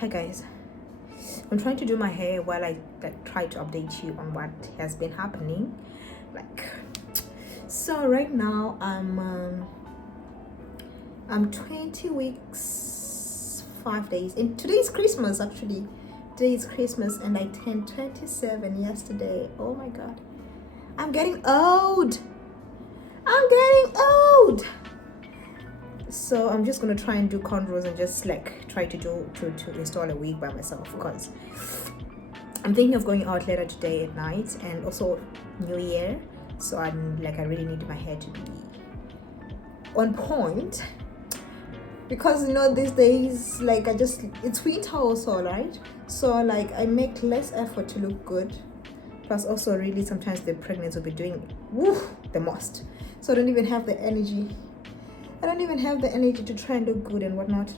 Hi guys, I'm trying to do my hair while I try to update you on what has been happening. So right now I'm 20 weeks 5 days, and today's Christmas. Actually today is Christmas and I turned 27 yesterday. Oh my god, I'm getting old. So I'm just gonna try and do cornrows and just try to install a wig by myself, because I'm thinking of going out later today at night and also New Year. So I really need my hair to be on point, because these days it's winter also, right? So I make less effort to look good. Plus also really sometimes the pregnant will be doing the most. So I don't even have the energy. To try and look good and whatnot.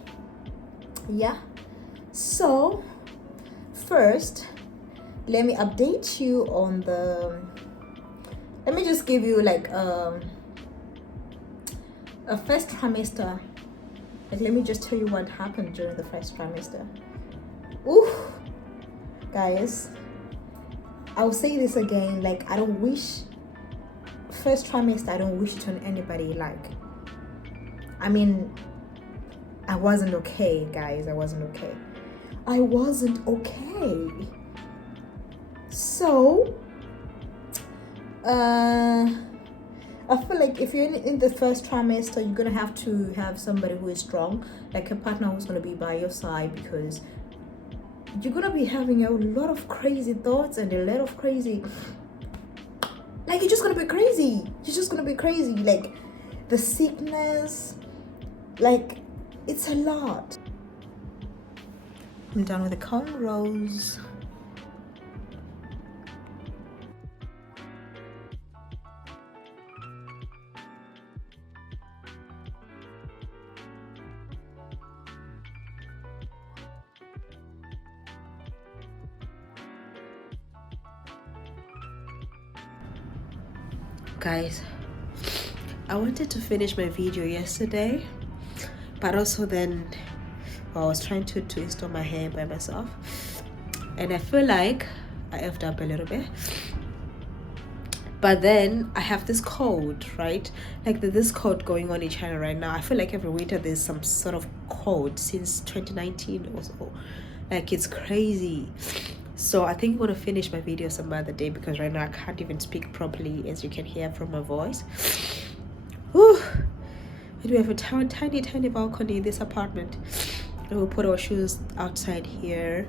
Yeah. So first, let me update you on let me just give you a first trimester. Let me just tell you what happened during the first trimester. Guys, I'll say this again, I don't wish first trimester, I don't wish it on anybody. I wasn't okay, guys. I wasn't okay. So I feel like if you're in the first trimester, you're gonna have to have somebody who is strong, a partner who's gonna be by your side, because you're gonna be having a lot of crazy thoughts and a lot of crazy, you're just gonna be crazy. The sickness, it's a lot. I'm done with the cornrows. Guys, I wanted to finish my video yesterday, but also then I was trying to install my hair by myself, and I feel like I effed up a little bit. But then I have this cold, right? This cold going on in China right now. I feel like every winter there's some sort of cold since 2019 or so. It's crazy. So I think I'm gonna finish my video some other day, because right now I can't even speak properly, as you can hear from my voice. Whew. And we have a tiny balcony in this apartment, and we'll put our shoes outside here.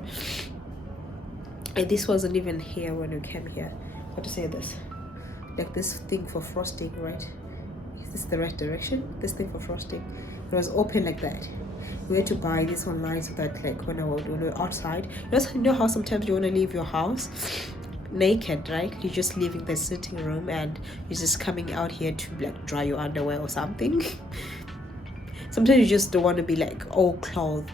And this wasn't even here when we came here. How to say this? This thing for frosting, right? Is this the right direction? This thing for frosting, it was open like that. We had to buy this online so that when we're outside, you know how sometimes you want to leave your house naked, right? You're just leaving the sitting room and you're just coming out here to dry your underwear or something. Sometimes you just don't want to be all clothed,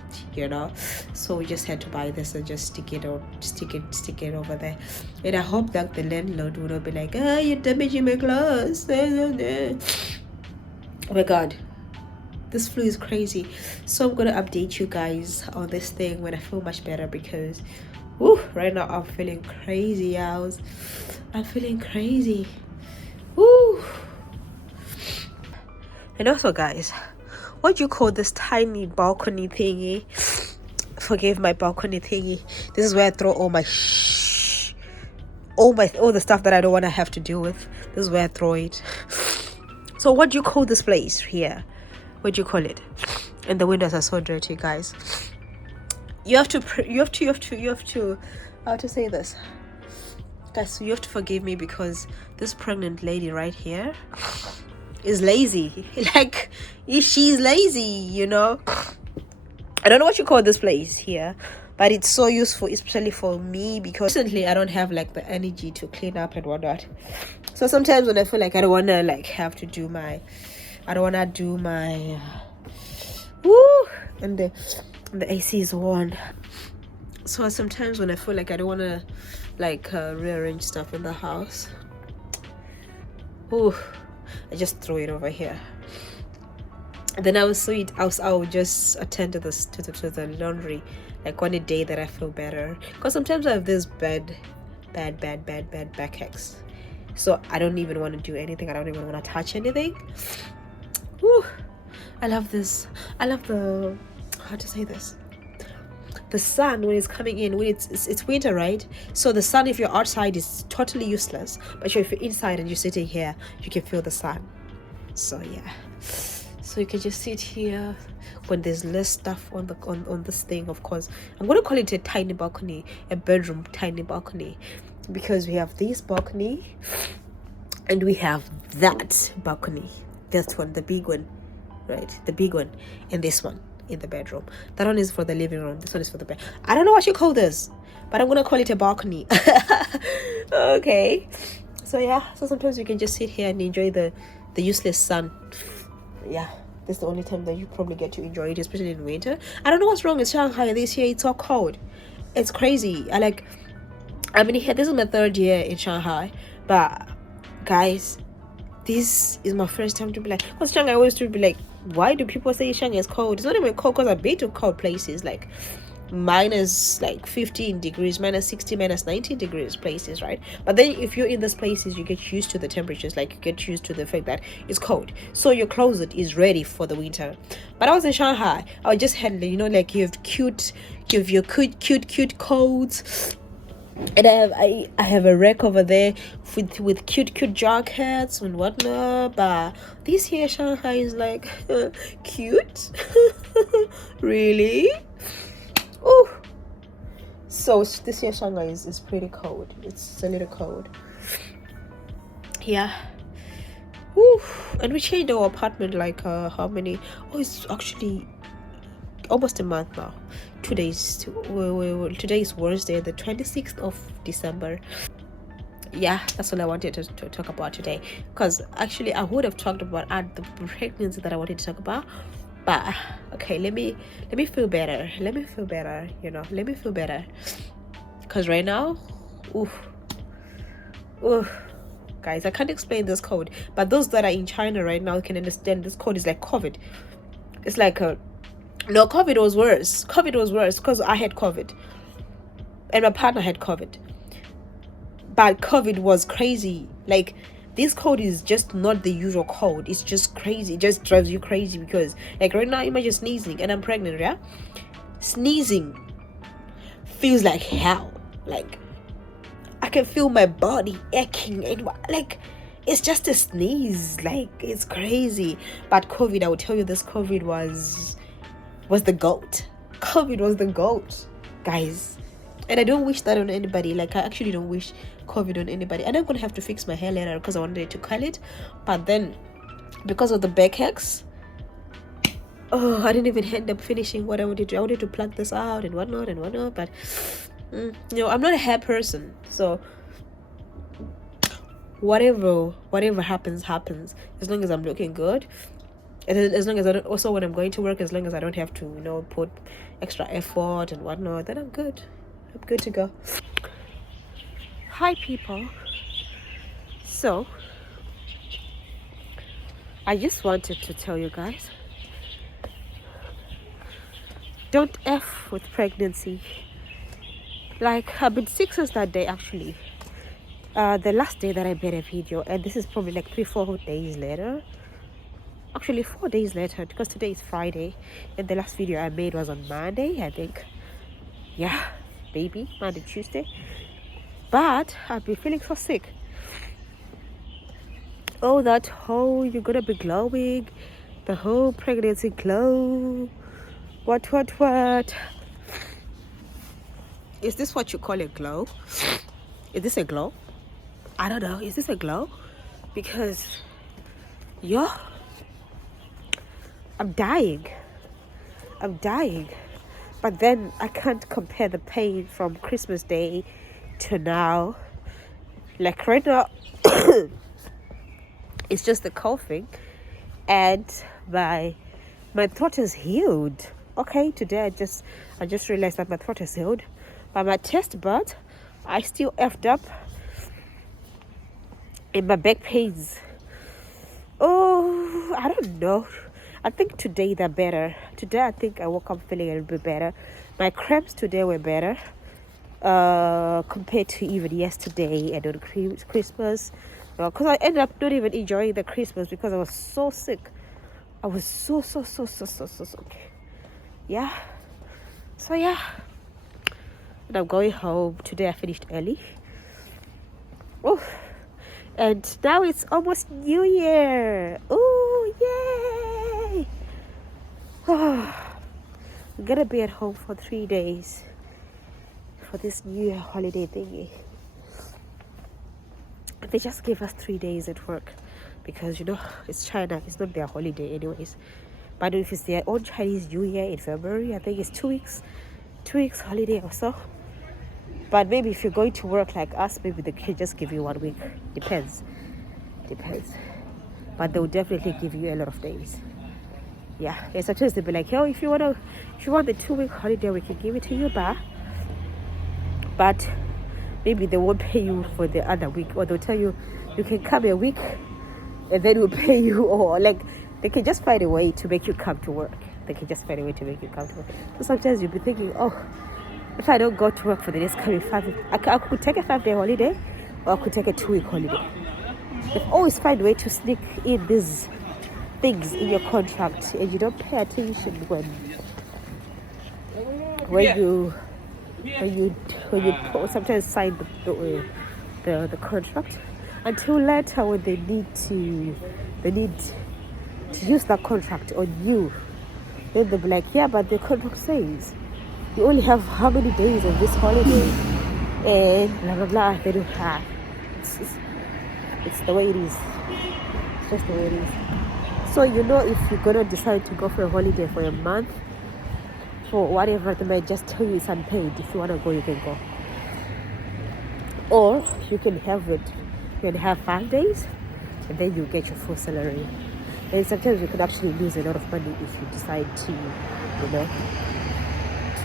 so we just had to buy this and just stick it over there. And I hope that the landlord would not be like, oh, you're damaging my clothes. Oh my god, this flu is crazy. So I'm gonna update you guys on this thing when I feel much better, because right now I'm feeling crazy, guys. I'm feeling crazy. And also, guys, what do you call this tiny balcony thingy? Forgive my balcony thingy. This is where I throw all the stuff that I don't want to have to deal with. This is where I throw it. So what do you call this place here? What do you call it? And the windows are so dirty, guys. You have to how to say this, guys? You have to forgive me, because this pregnant lady right here is lazy. She's lazy, I don't know what you call this place here, but it's so useful, especially for me, because recently I don't have the energy to clean up and whatnot. So sometimes when I feel I don't want to have to do my and the AC is on. So sometimes when I feel I don't want to rearrange stuff in the house, I just throw it over here. Then I was sweet. I would just attend to the laundry, like on a day that I feel better. Because sometimes I have this bad backaches. So I don't even want to do anything. I don't even want to touch anything. Whew. I love this. I love the, how to say this? The sun when it's coming in, when it's winter, right? So the sun, if you're outside, is totally useless. But if you're inside and you're sitting here, you can feel the sun. So yeah. So you can just sit here when there's less stuff on the on this thing. Of course, I'm gonna call it a tiny balcony, a bedroom tiny balcony, because we have this balcony and we have that balcony. This one, the big one, right? The big one, and this one in the bedroom. That one is for the living room. This one is for the bed. I don't know what you call this, but I'm gonna call it a balcony. Okay. So yeah. So sometimes you can just sit here and enjoy the useless sun. Yeah, this is the only time that you probably get to enjoy it, especially in winter. I don't know what's wrong with Shanghai this year. It's so cold. It's crazy. I've been here. This is my 3rd year in Shanghai, but guys, this is my first time to be like, because Shanghai always to be like, why do people say Shanghai is cold? It's not even cold because I've been to cold places like minus like 15 degrees, minus 60, minus 90 degrees places, right? But then if you're in these places, you get used to the temperatures, like you get used to the fact that it's cold, so your closet is ready for the winter. But I was in Shanghai, I just had, you know, like you have your cute coats, and I have a rack over there with cute jackets and whatnot. But this here Shanghai is like cute. Really. Oh, so this year Shanghai is pretty cold. It's a little cold. Yeah. Woo. And we changed our apartment like how many? Oh, it's actually almost a month now. 2 days. Today is Wednesday, the 26th of December. Yeah, that's all I wanted to talk about today. Because actually, I would have talked about the pregnancy that I wanted to talk about. But okay, let me feel better. Let me feel better. You know, let me feel better. Because right now, oof, guys, I can't explain this code. But those that are in China right now can understand this code is like COVID. It's like no, COVID was worse. COVID was worse because I had COVID, and my partner had COVID. But COVID was crazy. Like, this code is just not the usual code. It's just crazy. It just drives you crazy because, like, right now, imagine sneezing and I'm pregnant, yeah? Sneezing feels like hell. Like, I can feel my body aching and, like, it's just a sneeze. Like, it's crazy. But COVID, I will tell you, this COVID was the GOAT. COVID was the GOAT, guys. And I don't wish that on anybody. Like, I actually don't wish COVID on anybody. And I'm gonna have to fix my hair later because I wanted to curl it, but then because of the backaches, I didn't even end up finishing what I wanted to. I wanted to plug this out and whatnot. But you know, I'm not a hair person, so whatever happens. As long as I'm looking good, and as long as I don't, also when I'm going to work, as long as I don't have to, you know, put extra effort and whatnot, then I'm good. I'm good to go. Hi people. So I just wanted to tell you guys, don't F with pregnancy. Like, I've been sick since that day actually. The last day that I made a video, and this is probably like 3-4 days later. Actually 4 days later, because today is Friday and the last video I made was on Monday, I think. Yeah, maybe Monday, Tuesday. But I've been feeling so sick. Oh, that whole you're gonna be glowing, the whole pregnancy glow. What? Is this what you call a glow? Is this a glow? I don't know. Is this a glow? Because, yo, I'm dying. But then I can't compare the pain from Christmas Day to now. Like right now, it's just the coughing, and my throat is healed. Okay, today I just realized that my throat is healed, but my chest bud, I still effed up, and my back pains. Oh, I don't know. I think today they're better. Today I think I woke up feeling a little bit better. My cramps today were better compared to even yesterday and on Christmas. Because I ended up not even enjoying the Christmas because I was so sick. I was so sick. Yeah. So yeah. And I'm going home. Today I finished early. Oh. And now it's almost New Year. Oh, yay! Oh, I'm gonna be at home for 3 days for this New Year holiday thingy. They just gave us 3 days at work because it's China. It's not their holiday anyways. But if it's their own Chinese New Year in February, I think it's 2 weeks holiday or so. But maybe if you're going to work like us, maybe they can just give you 1 week. Depends. But they'll definitely give you a lot of days. Yeah. And sometimes they'll be like, oh, if you want the 2 week holiday, we can give it to you, but maybe they won't pay you for the other week, or they'll tell you you can come a week and then we'll pay you, or like they can just find a way to make you come to work. So sometimes you'll be thinking, oh, if I don't go to work for the next coming 5 weeks, I could take a 5-day holiday, or I could take a 2-week holiday. They always find a way to sneak in these things in your contract, and you don't pay attention when you sometimes sign the contract until later when they need to use that contract on you. Then they'll be like, yeah, but the contract says you only have how many days of this holiday, and blah blah blah. They don't have. It's the way it is. It's just the way it is. So if you're gonna decide to go for a holiday for a month, for whatever, they might just tell you it's unpaid. If you wanna go, you can go. Or you can have it. You can have 5 days, and then you get your full salary. And sometimes you could actually lose a lot of money if you decide to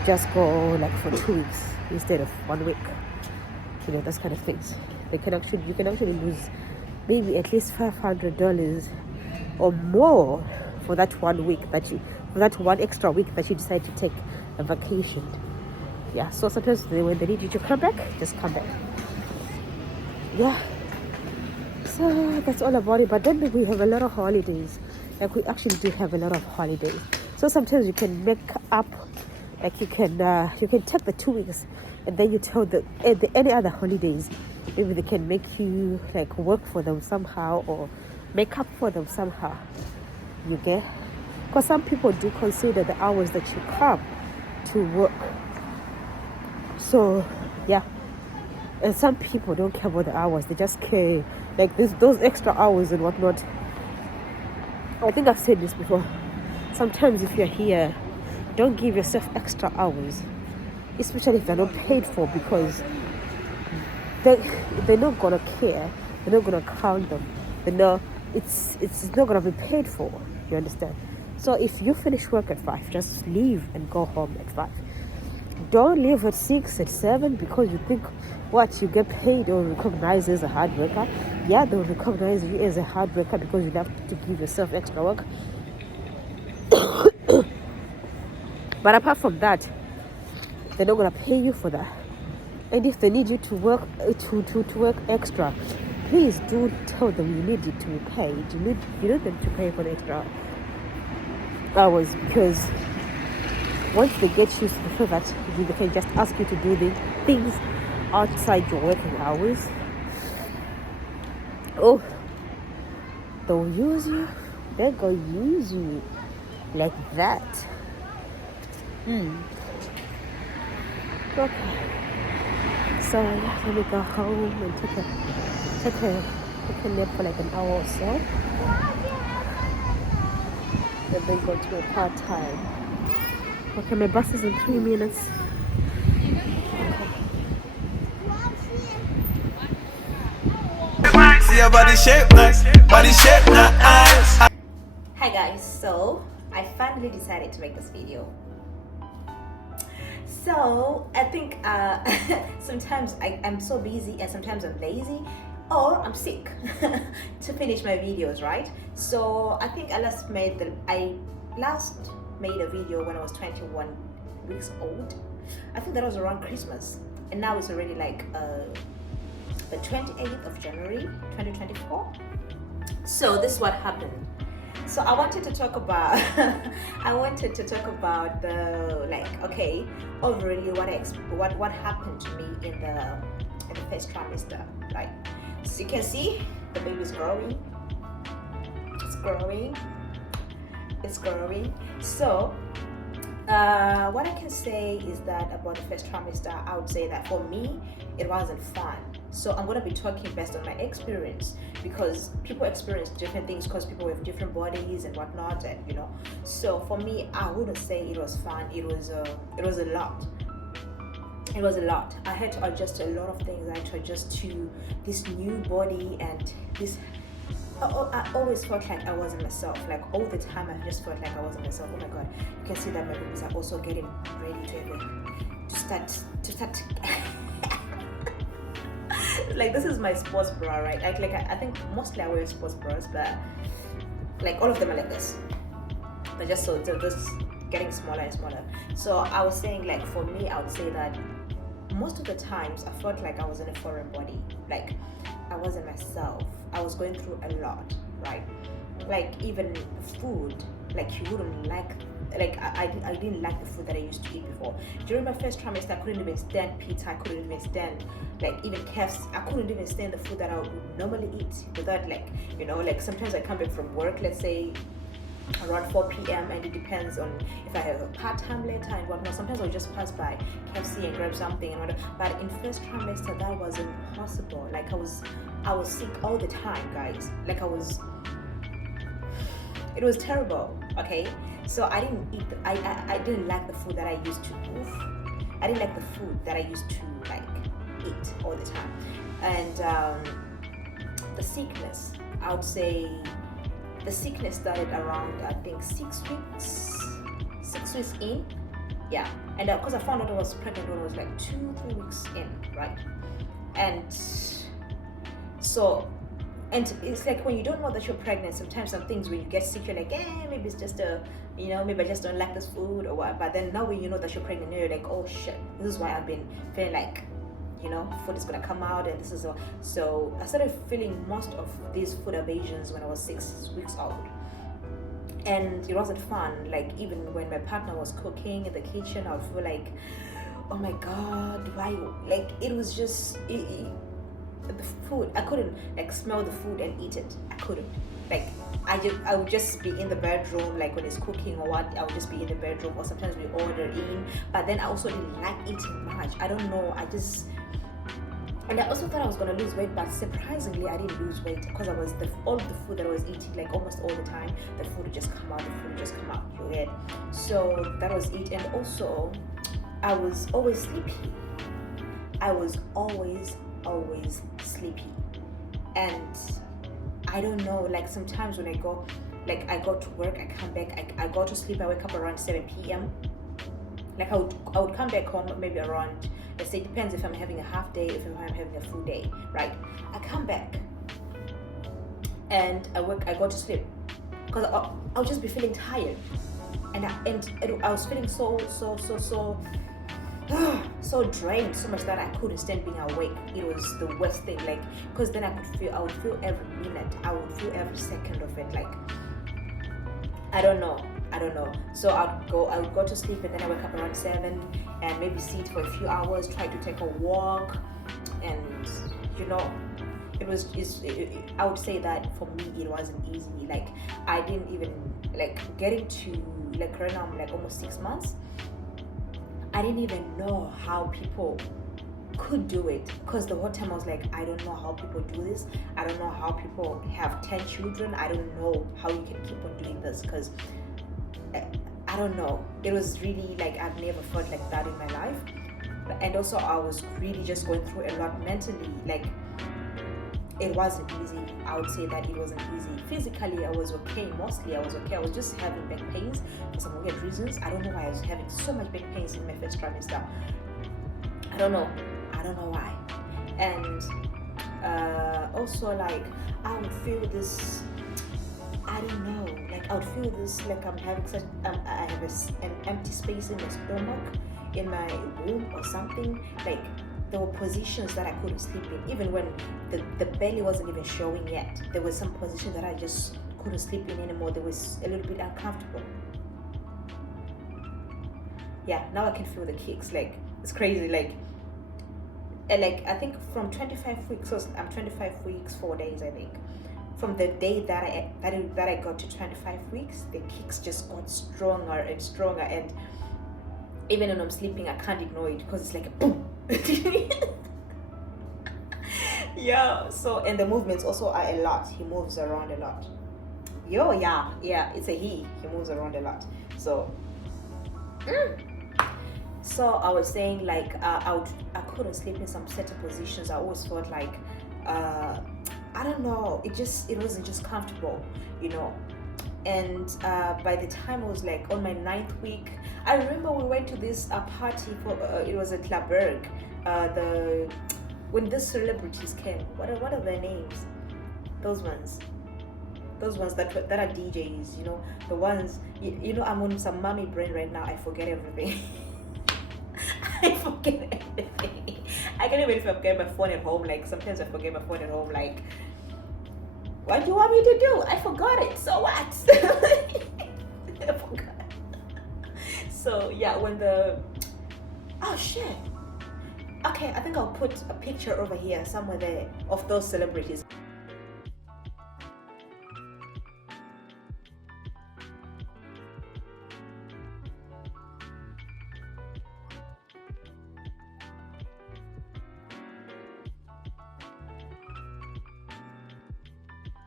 just go like for 2 weeks instead of 1 week. Those kind of things. You can actually lose maybe at least $500 or more for that 1 week for that 1 extra week that you decide to take a vacation. Yeah, so sometimes when they need you to come back, just come back. Yeah. So that's all about it. But then we have a lot of holidays. Like we actually do have a lot of holidays. So sometimes you can make up, like you can take the 2 weeks, and then you tell the any other holidays, maybe they can make you like work for them somehow or make up for them somehow. You get? Because some people do consider the hours that you come to work. So yeah. And some people don't care about the hours. They just care like those extra hours and whatnot. I think I've said this before. Sometimes if you're here, don't give yourself extra hours, especially if they're not paid for, because they're not gonna care. They're not gonna count them. It's not gonna be paid for. You understand? So if you finish work at 5, just leave and go home at 5. Don't leave at 6, at 7, because you think you get paid or recognized as a hard worker. Yeah, they'll recognize you as a hard worker because you have to give yourself extra work. But apart from that, they're not gonna pay you for that. And if they need you to work to work extra, please do tell them you need it to be paid. You need them to pay for the extra hours, because once they get used to the fact that they can just ask you to do the things outside your working hours, they'll use you. They're gonna use you like that. Okay. So yeah, let me go home and take a nap for like an hour or so, and then go to a part-time. Okay, my bus is in 3 minutes. See your body shape nice, Hi guys, so I finally decided to make this video. So I think sometimes I'm so busy and sometimes I'm lazy. or I'm sick to finish my videos, right? So I think I last made a video when I was 21 weeks old. I think that was around Christmas, and now it's already like the 28th of January 2024. So this is what happened. So I wanted to talk about the, like, okay, overall what happened to me in the first trimester, right? So you can see the baby is growing. It's growing. So what I can say is that about the first trimester, I would say that for me it wasn't fun. So I'm going to be talking based on my experience, because people experience different things, because people have different bodies and whatnot, and so for me, I wouldn't say it was fun. It was a lot. It was a lot. I had to adjust to a lot of things. I had to adjust to this new body and this. I always felt like I wasn't myself. Like all the time, I just felt like I wasn't myself. Oh my god! You can see that my babies are also getting ready to start. Like, this is my sports bra, right? I think mostly I wear sports bras, but like all of them are like this. They're just getting smaller and smaller. So I was saying, like, for me, I would say that most of the times I felt like I was in a foreign body. Like, I wasn't myself. I was going through a lot, right? Like, even food, like, you wouldn't like I didn't like the food that I used to eat before. During my first trimester, I couldn't even stand pizza. I couldn't even stand, like, even KFC. I couldn't even stand the food that I would normally eat without, like, like, sometimes I come back from work, let's say around 4 p.m. and it depends on if I have a part-time later and whatnot. Sometimes I'll just pass by KFC and grab something and whatnot. But in first trimester, that wasn't possible. Like, I was sick all the time, guys. Like, it was terrible. Okay, so I didn't eat. I didn't like the food that I used to move. I didn't like the food that I used to, like, eat all the time. And the sickness, I would say, the sickness started around, I think, 6 weeks in. Yeah, and because I found out I was pregnant when I was like 2-3 weeks in, right? And so. And it's like when you don't know that you're pregnant, sometimes some things, when you get sick, you're like, maybe it's just maybe I just don't like this food or what. But then now when you know that you're pregnant, you're like, oh shit, this is why I've been feeling like, food is gonna come out, and this is so I started feeling most of these food aversions when I was 6 weeks old. And it wasn't fun. Like, even when my partner was cooking in the kitchen, I would feel like, oh my god, why? Like, it was just the food, I couldn't, like, smell the food and eat it. I couldn't. Like, I would just be in the bedroom, like when it's cooking or what, I would just be in the bedroom, or sometimes we order in. But then I also didn't like eating much. I don't know, and I also thought I was gonna lose weight, but surprisingly I didn't lose weight, because I was all the food that I was eating, like almost all the time, the food would just come out, you get. So that was it. And also, I was always sleepy. I was always sleepy. And I don't know, like, sometimes when I go to work, I come back, I go to sleep, I wake up around 7 p.m. Like, I would come back home maybe around, let's say, it depends if I'm having a half day, if I'm having a full day, right? I come back and I go to sleep, because I'll just be feeling tired, and I was feeling so drained, so much that I couldn't stand being awake. It was the worst thing, like, because then I would feel every minute, I would feel every second of it, like, I don't know. So I would go to sleep, and then I wake up around 7 and maybe sit for a few hours, try to take a walk, and I would say that for me it wasn't easy. Like, I didn't even, like, getting to, like, right now I'm like almost 6 months. I didn't even know how people could do it, because the whole time I was like, I don't know how people do this. I don't know how people have 10 children. I don't know how you can keep on doing this, because I don't know. It was really like, I've never felt like that in my life. And also, I was really just going through a lot mentally. Like, it wasn't easy. I would say that it wasn't easy. Physically, I was okay. Mostly, I was okay. I was just having back pains for some weird reasons. I don't know why I was having so much back pains in my first trimester. I don't know why. And Also, like, I would feel this, I don't know, like I would feel this, like I'm having such, I have an empty space in my stomach, in my womb or something. Like there were positions that I couldn't sleep in, even when the belly wasn't even showing yet. There was some position that I just couldn't sleep in anymore. There was a little bit uncomfortable. Yeah, now I can feel the kicks. Like it's crazy. Like, and like I think from 25 weeks, so I'm 25 weeks 4 days, I think. From the day that I got to 25 weeks, the kicks just got stronger and stronger, and even when I'm sleeping, I can't ignore it because it's like a boom. Yeah. So, and the movements also are a lot. He moves around a lot. Yo, yeah, it's a he. He moves around a lot. So, so I was saying like I couldn't sleep in some certain positions. I always felt like uh, I don't know. It wasn't just comfortable, you know. And by the time I was like on my 9th week, I remember we went to this party for it was at Laberg. The when the celebrities came, what are their names? Those ones. Those ones that are DJs, you know, the ones you know. I'm on some mommy brain right now. I forget everything. I forget everything. I can't even forget my phone at home. Like sometimes I forget my phone at home. Like, what do you want me to do? I forgot it. So what? I forgot. So yeah, when the oh shit. Okay, I think I'll put a picture over here somewhere there of those celebrities.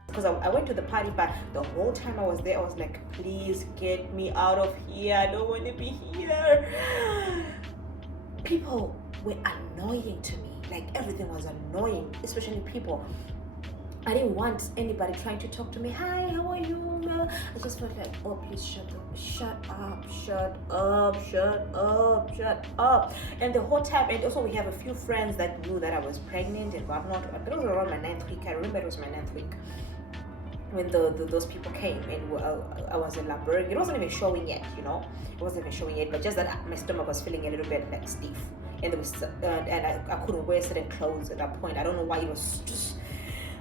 Because I went to the party, but the whole time I was there, I was like, please get me out of here. I don't want to be here. People were annoying to me. Like everything was annoying, especially people. I didn't want anybody trying to talk to me. Hi, how are you? I just felt like, oh, please shut up, shut up, shut up, shut up, shut up. And the whole time, and also we have a few friends that knew that I was pregnant and whatnot. But it was around my 9th week. I remember it was my 9th week when those people came, and I was in Lamberg. It wasn't even showing yet, you know. It wasn't even showing yet, but just that my stomach was feeling a little bit like stiff, and there was and I couldn't wear certain clothes at that point. I don't know why. It was just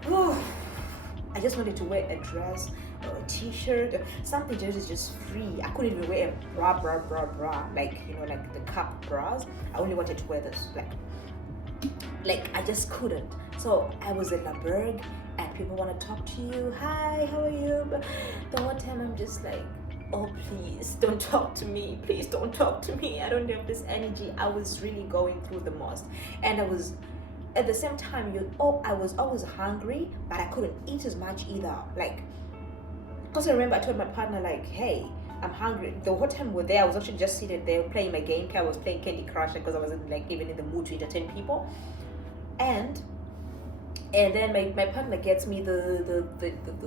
I just wanted to wear a dress or a t-shirt, something just free. I couldn't even wear a bra, like, you know, like the cup bras. I only wanted to wear this, like I just couldn't. So I was in Laberg, and people want to talk to you. Hi, how are you? But the whole time I'm just like, oh, please don't talk to me. Please don't talk to me. I don't have this energy. I was really going through the most, and I was at the same time, I was always hungry, but I couldn't eat as much either. Like, because I remember I told my partner, like, hey, I'm hungry. The whole time we're there, I was actually just seated there playing my game. I was playing Candy Crush because I wasn't like even in the mood to entertain people. And then my partner gets me the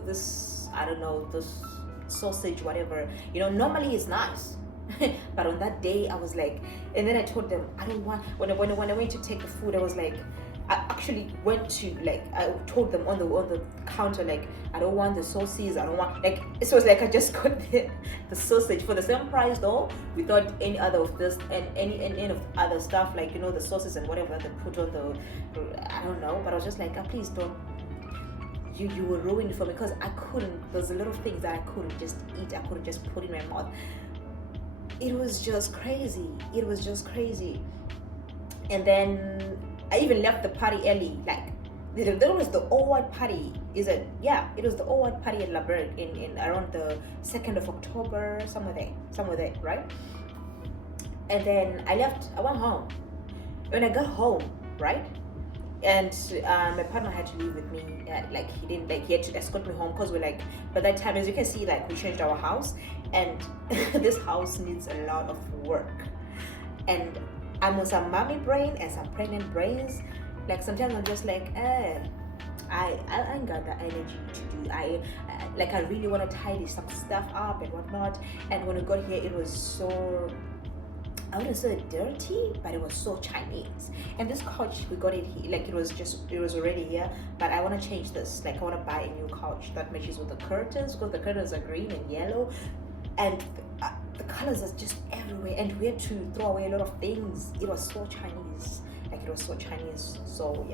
this, I don't know, this sausage, whatever. You know, normally it's nice. But on that day I was like, and then I told them I don't want, when I went to take the food, I was like, I actually went to, like, I told them on the counter, like, I don't want the sauces, I don't want, like, it was like I just got the sausage for the same price though, without any other of this and any of other stuff, like, you know, the sauces and whatever that they put on the, I don't know. But I was just like, please don't, you will ruin it for me, because I couldn't, there's a lot of things that I couldn't just eat, I couldn't just put in my mouth. It was just crazy. And then I even left the party early. Like, there was the all-white party. It was the all-white party at Laberg in around the 2nd of October, somewhere there, right? And then I went home. When I got home, right? And my partner had to leave with me. Like, he had to escort me home, because we're like, by that time, as you can see, like, we changed our house, and this house needs a lot of work. And I'm on some mommy brain and some pregnant brains. Like, sometimes I'm just like, I ain't got the energy to do. I really want to tidy some stuff up and whatnot. And when we got here, it was so I wouldn't say dirty, but it was so Chinese. And this couch, we got it here, like it was already here. But I want to change this. Like I want to buy a new couch that matches with the curtains, because the curtains are green and yellow, and the colors are just everywhere. And we had to throw away a lot of things. It was so Chinese, like it was so Chinese. So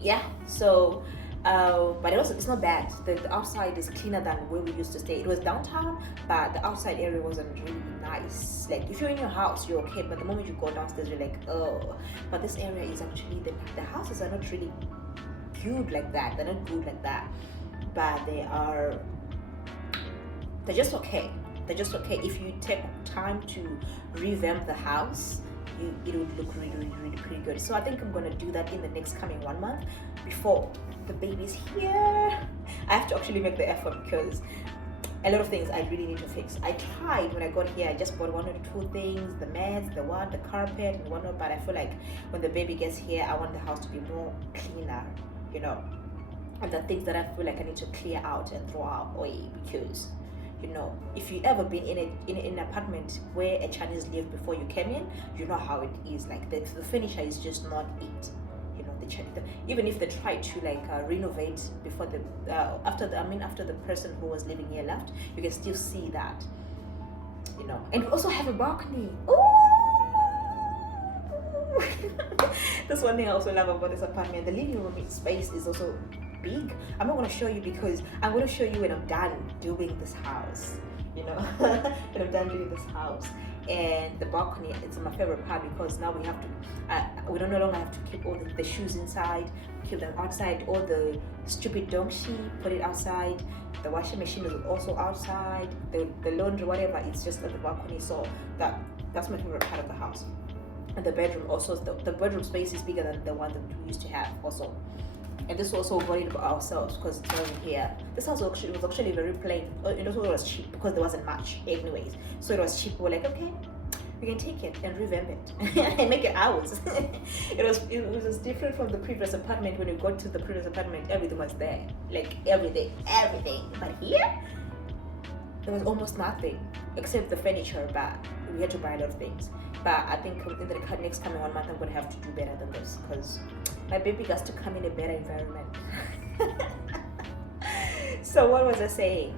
yeah. So but it's not bad. The outside is cleaner than where we used to stay. It was downtown, but the outside area wasn't really nice. Like if you're in your house, you're okay, but the moment you go downstairs, you're like, oh. But this area is actually the houses are not really good like that. They're not good like that, but they're just okay. They're just okay. If you take time to revamp the house, it would look really pretty good. So I think I'm gonna do that in the next coming 1 month before the baby's here. I have to actually make the effort because a lot of things I really need to fix. I tried when I got here. I just bought 1 or 2 things: the mats, the carpet, and whatnot. But I feel like when the baby gets here, I want the house to be more cleaner, you know. And the things that I feel like I need to clear out and throw away, because if you ever been in an apartment where a Chinese lived before you came in, you know how it is. Like the furniture is just not it. Even if they try to renovate before after the person who was living here left, you can still see that. And we also have a balcony. Ooh! That's one thing I also love about this apartment. The living room space is also big. I'm not going to show you because I'm going to show you when I'm done doing this house. When I'm done doing this house. And the balcony, it's my favorite part because now we have to, we don't no longer have to keep all the shoes inside, keep them outside. All the stupid dongshi, put it outside. The washing machine is also outside. The laundry, whatever, it's just at the balcony. So that's my favorite part of the house. And the bedroom also, the bedroom space is bigger than the one that we used to have also. And this was also worried about ourselves because it's over here. This house was actually very plain. It also was cheap because there wasn't much anyways. So it was cheap. We were like, okay, we can take it and revamp it and make it ours. It was different from the previous apartment. When you got to the previous apartment, everything was there. Like everything. But here, there was almost nothing except the furniture, but we had to buy a lot of things. But I think in the next coming 1 month, I'm going to have to do better than this because my baby has to come in a better environment. So what was I saying?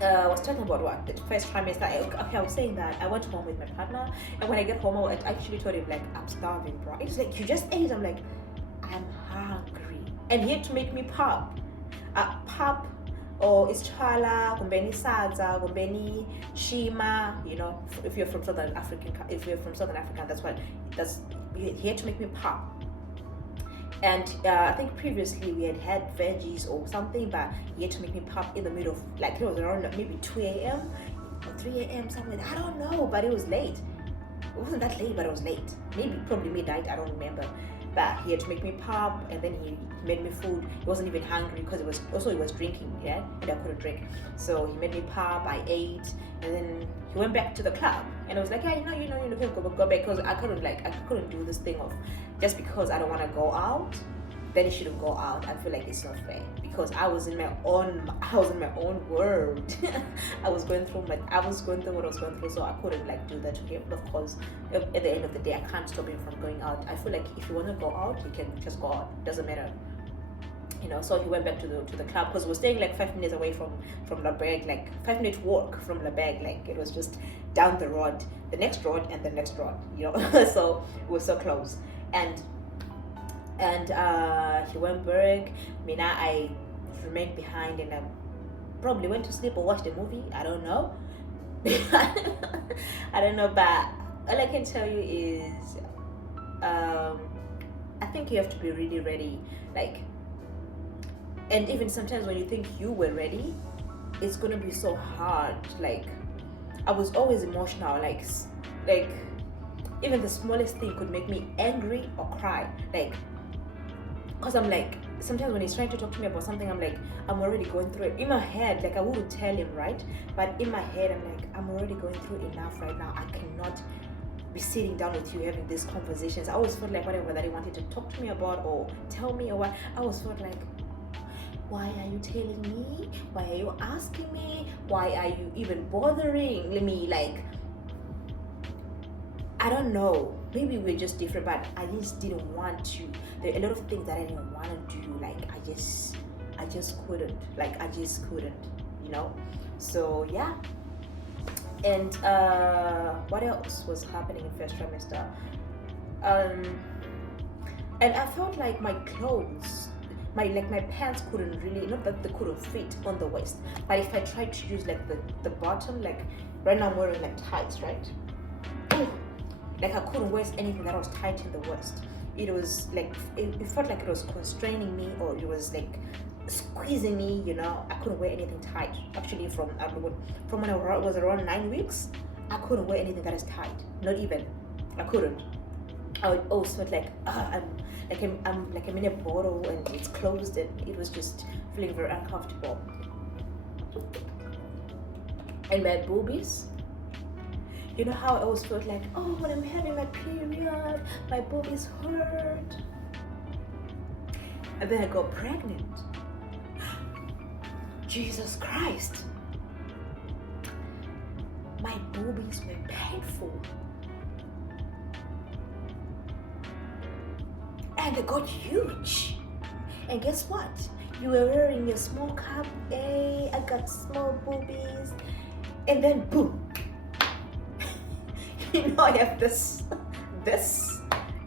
I was talking about what? The first trimester. I was saying that I went home with my partner, and when I get home, I actually told him, like, I'm starving, bro. It's like, you just ate. I'm like, I'm hungry. And he had to make me pop. Pop, or isichala, kumbeni sadza, kumbeni shima, if you're from Southern Africa, that's he had to make me pop. And I think previously we had veggies or something, but he had to make me pop in the middle of, like, it was around maybe 2 a.m. or 3 a.m. something. I don't know, but it was late. It wasn't that late, but it was late. Probably midnight, I don't remember. But he had to make me pop, and then he made me food. He wasn't even hungry because he was drinking, yeah, and I couldn't drink. So he made me pop, I ate, and then he went back to the club. And I was like, yeah, you can go back, because I couldn't do this thing of just because I don't want to go out, then he shouldn't go out. I feel like it's not fair because I was in my own world. I was going through what I was going through, so I couldn't do that to him. Of course, at the end of the day, I can't stop him from going out. I feel like if you want to go out, you can just go out. Doesn't matter. So he went back to the club because we're staying like 5 minutes away from La Berg, like 5-minute walk from La Berg. Like it was just down the road, the next road, and the next road. So we were so close. And he went back. Mina, I remained behind, and I probably went to sleep or watched a movie. I don't know. I don't know, but all I can tell you is, I think you have to be really ready. And even sometimes when you think you were ready, it's gonna be so hard. Like, I was always emotional. Like even the smallest thing could make me angry or cry. Because I'm like, sometimes when he's trying to talk to me about something, I'm like, I'm already going through it. In my head, I wouldn't tell him, right? But in my head, I'm like, I'm already going through enough right now. I cannot be sitting down with you having these conversations. I always felt like whatever that he wanted to talk to me about or tell me or what, I always felt like, why are you telling me? Why are you asking me? Why are you even bothering me? I don't know. Maybe we're just different, but I just didn't want to. There are a lot of things that I didn't want to do. Like I just couldn't. Like I just couldn't. You know. So yeah. And what else was happening in first trimester? Um, and I felt like my clothes, my pants couldn't really, not that they couldn't fit on the waist, but if I tried to use like the bottom, like right now I'm wearing like tights, right? Like I couldn't wear anything that was tight in the waist. It was like it felt like it was constraining me, or it was like squeezing me. You know, I couldn't wear anything tight. Actually, from when I was around 9 weeks, I couldn't wear anything that is tight. Not even, I couldn't. I would always felt like I'm in a bottle and it's closed, and it was just feeling very uncomfortable. And my boobies, you know how I always felt like, oh, when I'm having my period, my boobies hurt. And then I got pregnant. Jesus Christ. My boobies were painful. And they got huge. And guess what? You were wearing a small cup. Hey, I got small boobies. And then boom. You know, I have this.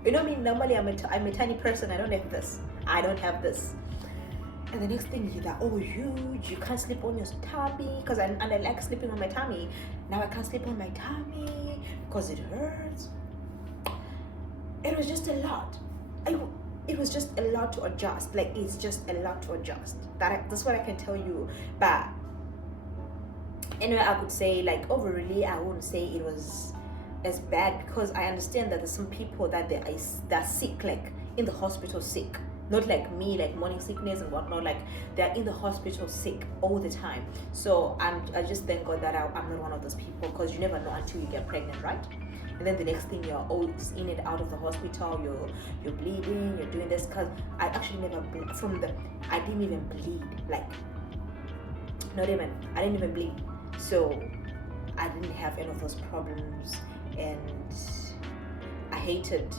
You know me, normally I'm a tiny person. I don't have this. I don't have this. And the next thing you're like, oh, huge. You can't sleep on your tummy. Because I like sleeping on my tummy. Now I can't sleep on my tummy because it hurts. It was just a lot. It was just a lot to adjust. Like, it's just a lot to adjust. That's what I can tell you. But anyway, I could say, like, overall, I wouldn't say it was as bad, because I understand that there's some people that they're sick, like in the hospital sick. Not like me, like morning sickness and whatnot. Like they're in the hospital sick all the time. So I just thank God that I'm not one of those people, because you never know until you get pregnant, right? And then the next thing, you're always in and out of the hospital. You're bleeding. You're doing this. Because I actually never bleed I didn't even bleed. Like, not even. I didn't even bleed. So I didn't have any of those problems, and I hated.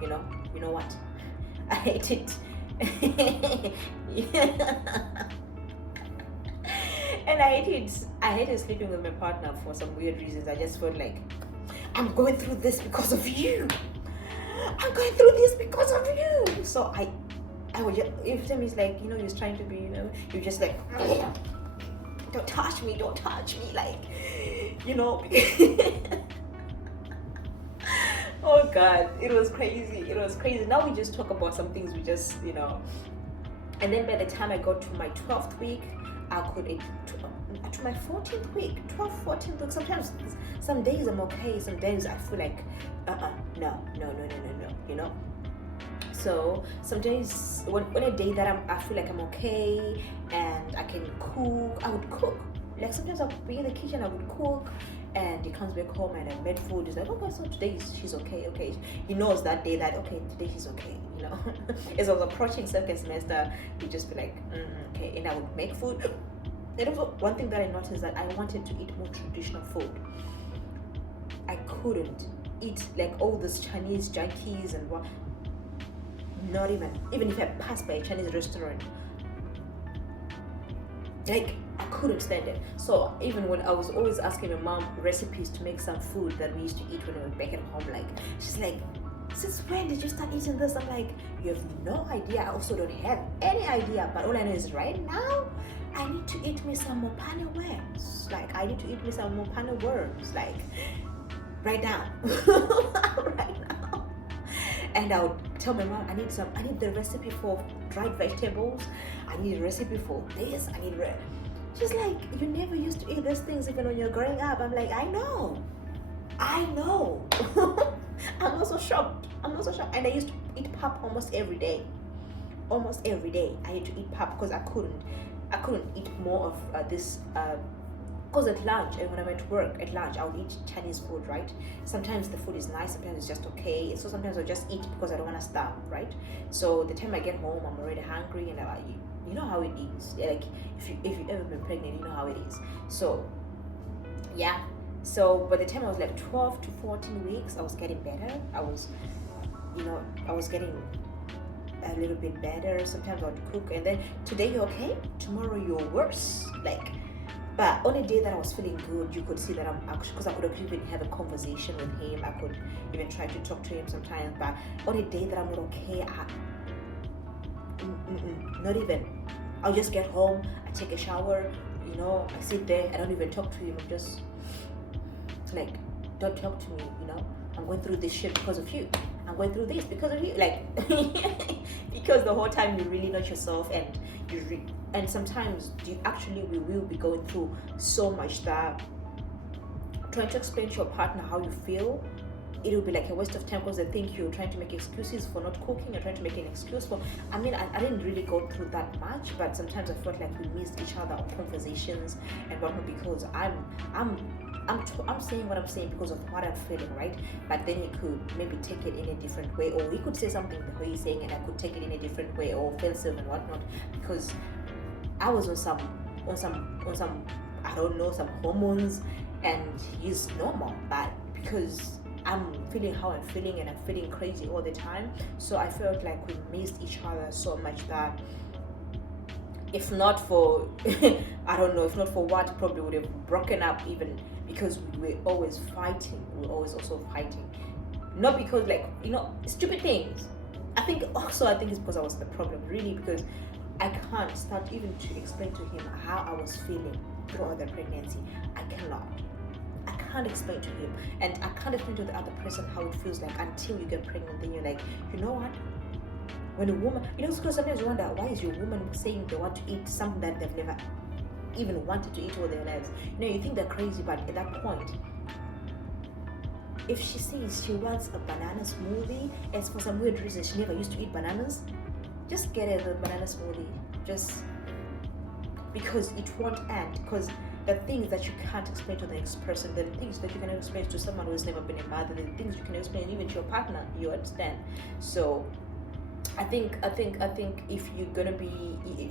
You know what? I hate it. And I hated sleeping with my partner for some weird reasons. I just felt like, I'm going through this because of you. I'm going through this because of you. So I would just, if time is like, he was trying to be, you're just like, don't touch me, like, oh God, it was crazy. Now we just talk about some things, we just, and then by the time I got to my 12th week, I could, to my 14th week, 14th week, sometimes, some days I'm okay, some days I feel like, no, so some days, when a day that I feel like I'm okay, and I can cook, I would cook. Like sometimes I'll be in the kitchen, I would cook, and he comes back home and I made food. He's like, okay, so today she's okay. He knows that day that, okay, today she's okay, As I was approaching second semester, he'd just be like, okay, and I would make food. And also, one thing that I noticed, that I wanted to eat more traditional food. I couldn't eat like all this Chinese junkies and what. Not even if I passed by a Chinese restaurant, like I couldn't stand it. So even when I was always asking my mom recipes to make some food that we used to eat when we were back at home, like she's like, since when did you start eating this? I'm like, you have no idea. I also don't have any idea, but all I know is right now I need to eat me some more pane worms. Like I need to eat me some more pane worms, like right now. Right now. And I would tell my mom, I need the recipe for dried vegetables. I need a recipe for this. She's like, you never used to eat these things even when you're growing up. I'm like, I know. I'm also shocked. And I used to eat pap almost every day. I had to eat pap because I couldn't eat more of this. Because at lunch, and when I went to work, at lunch, I would eat Chinese food, right? Sometimes the food is nice, sometimes it's just okay. So sometimes I just eat because I don't want to starve, right? So the time I get home, I'm already hungry, and you know how it is. Like if you ever been pregnant, you know how it is. So yeah, So by the time I was like 12 to 14 weeks, I was getting better. I was getting a little bit better. Sometimes I would cook, and then today you're okay, tomorrow you're worse. Like, but on a day that I was feeling good, you could see that I'm actually, because I could even have a conversation with him. I could even try to talk to him sometimes. But on a day that I'm not okay, not even. I'll just get home, I take a shower, I sit there, I don't even talk to him. I'm just like, don't talk to me, I'm going through this shit because of you. I'm going through this because of you. Like, because the whole time you're really not yourself, and and sometimes we will be going through so much that trying to explain to your partner how you feel, it will be like a waste of time, because they think you're trying to make excuses for not cooking, you're trying to make an excuse for. I mean, I didn't really go through that much, but sometimes I felt like we missed each other on conversations and whatnot, because I'm saying what I'm saying because of what I'm feeling, right? But then he could maybe take it in a different way, or he could say something the way he's saying, and I could take it in a different way, or offensive and whatnot, because I was on some I don't know, some hormones, and he's normal, but because I'm feeling how I'm feeling, and I'm feeling crazy all the time, so I felt like we missed each other so much that if not for I don't know, if not for what, probably would have broken up, even because we were always fighting. We were always also fighting, not because like stupid things. I think it's because I was the problem, really, because I can't start even to explain to him how I was feeling throughout the pregnancy. I can't explain to him, and I can't explain to the other person how it feels like until you get pregnant. Then you're like, you know what? When a woman, because sometimes you wonder, why is your woman saying they want to eat something that they've never even wanted to eat all their lives? You think they're crazy, but at that point, if she says she wants a banana smoothie, and for some weird reason she never used to eat bananas, just get her the banana smoothie, just because it won't end. Because the things that you can't explain to the next person, the things that you can explain to someone who has never been a mother, the things you can explain even to your partner, you understand. So I think if you're gonna be,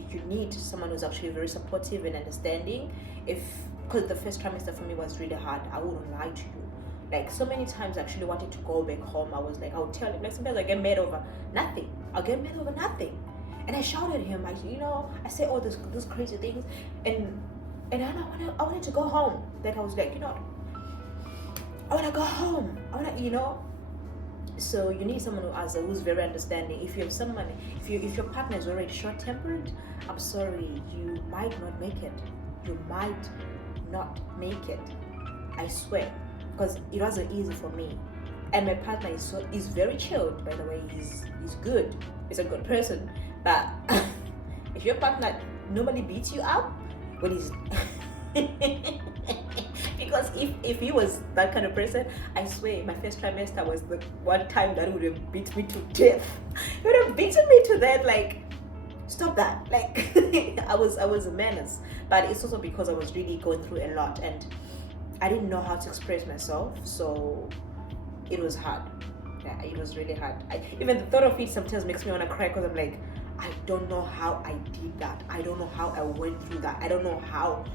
you need someone who's actually very supportive and understanding. Because the first trimester for me was really hard, I wouldn't lie to you. Like, so many times I actually wanted to go back home. I was like, I would tell him, like, sometimes I get mad over nothing. And I shouted at him, like, I say all those crazy things, and I wanted to go home. Like, I was like, I want to go home. So you need someone who's very understanding. If you have someone, if your partner is already short-tempered, I'm sorry, you might not make it. I swear, because it wasn't easy for me. And my partner is very chilled, by the way. He's good. He's a good person. But if your partner normally beats you up when he's because if he was that kind of person, I swear my first trimester was the one time that would have beat me to death. He would have beaten me to death. Like, stop that. Like, I was a menace. But it's also because I was really going through a lot, and I didn't know how to express myself, so it was hard. Yeah, it was really hard. Even the thought of it sometimes makes me want to cry, because I'm like, I don't know how I did that. I don't know how I went through that. I don't know how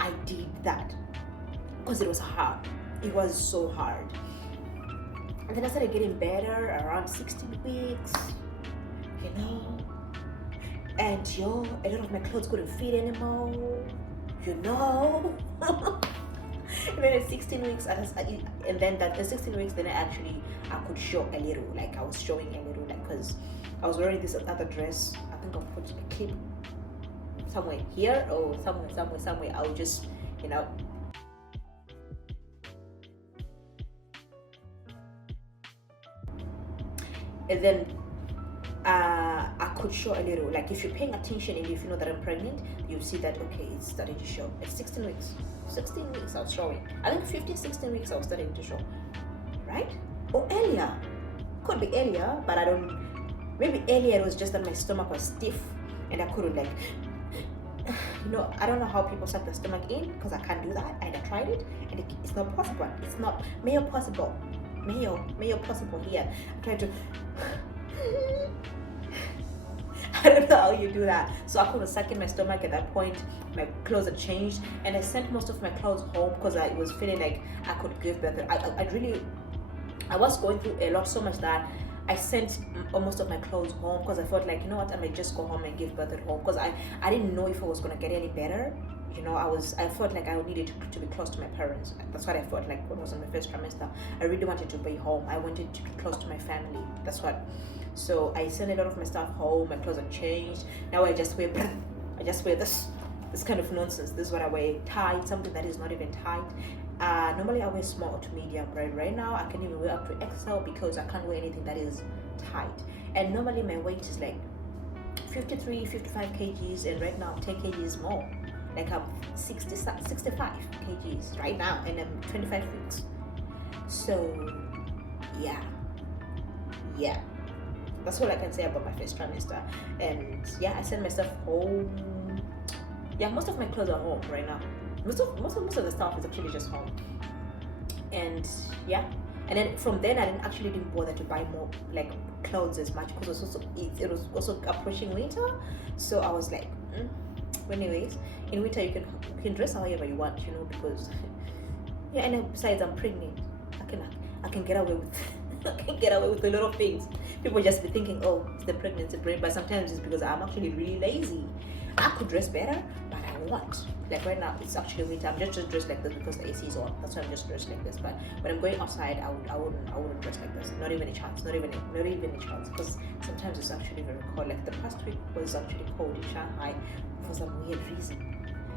I did that, because it was hard. It was so hard. And then I started getting better around 16 weeks, and a lot of my clothes couldn't fit anymore, And then at 16 weeks, and then that at 16 weeks, then I could show a little, like I was showing a little, like, because I was wearing this other dress. I think I'll put a clip somewhere here, or somewhere. I'll just, and then I could show a little. Like, if you're paying attention and if you know that I'm pregnant, you'll see that, okay, it's starting to show. At 16 weeks I was showing. I think 15, 16 weeks I was starting to show, right? Or earlier. Could be earlier, but I don't. Maybe earlier it was just that my stomach was stiff and I couldn't, like, I don't know how people suck their stomach in, because I can't do that, and I tried it, and it's not possible. It's not possible. Mayo possible here. I tried to I don't know how you do that. So I couldn't suck in my stomach at that point. My clothes had changed, and I sent most of my clothes home because I was feeling like I could give birth. I was going through a lot, so much that I sent most of my clothes home because I felt like, you know what, I might just go home and give birth at home because I didn't know if I was gonna get any better. You know, I felt like I needed to be close to my parents. That's what I felt like when I was in my first trimester. I really wanted to be home. I wanted to be close to my family. That's what. So I sent a lot of my stuff home. My clothes are changed. Now I just wear this kind of nonsense. This is what I wear, tight, something that is not even tight. Normally I wear small to medium, right now I can even wear up to XL because I can't wear anything that is tight. And normally my weight is like 55 kgs, and right now I'm 10 kgs more. Like I'm 65 kgs right now, and I'm 25 weeks. So yeah, that's all I can say about my first trimester. And yeah, I sent my stuff home. Yeah, most of my clothes are home right now. Most of the stuff is actually just home. And yeah, and then from then I didn't bother to buy more like clothes as much because it was also approaching winter. So I was like, anyways, in winter you can dress however you want, you know, because yeah. And besides, I'm pregnant. I can get away with I can get away with a lot of things. People just be thinking, oh, it's the pregnancy brain, but sometimes it's because I'm actually really lazy. I could dress better, but I won't. Like right now, it's actually winter. I'm just dressed like this because the AC is on. That's why I'm just dressed like this. But when I'm going outside, I wouldn't dress like this. Not even a chance. Not even a chance. Because sometimes it's actually very cold. Like the past week was actually cold in Shanghai for some weird reason.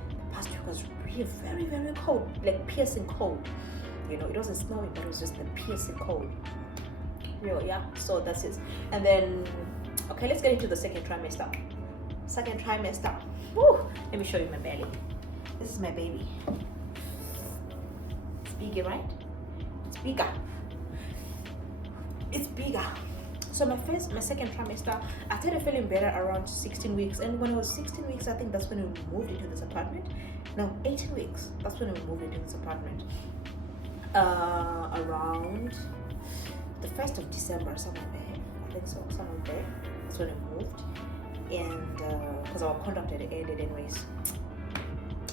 The past week was really very, very cold, like piercing cold. You know, it wasn't snowing, but it was just the piercing cold. Yeah. So that's it. And then, okay, let's get into the second trimester. Woo! Let me show you my belly. This is my baby. It's bigger, right? It's bigger. So my second trimester, I started feeling better around 16 weeks. And when I was 16 weeks, I think that's when we moved into this apartment. No, 18 weeks. That's when we moved into this apartment. Around the 1st of December, somewhere there. I think so, somewhere there. That's when we moved. And because our contract had ended anyways.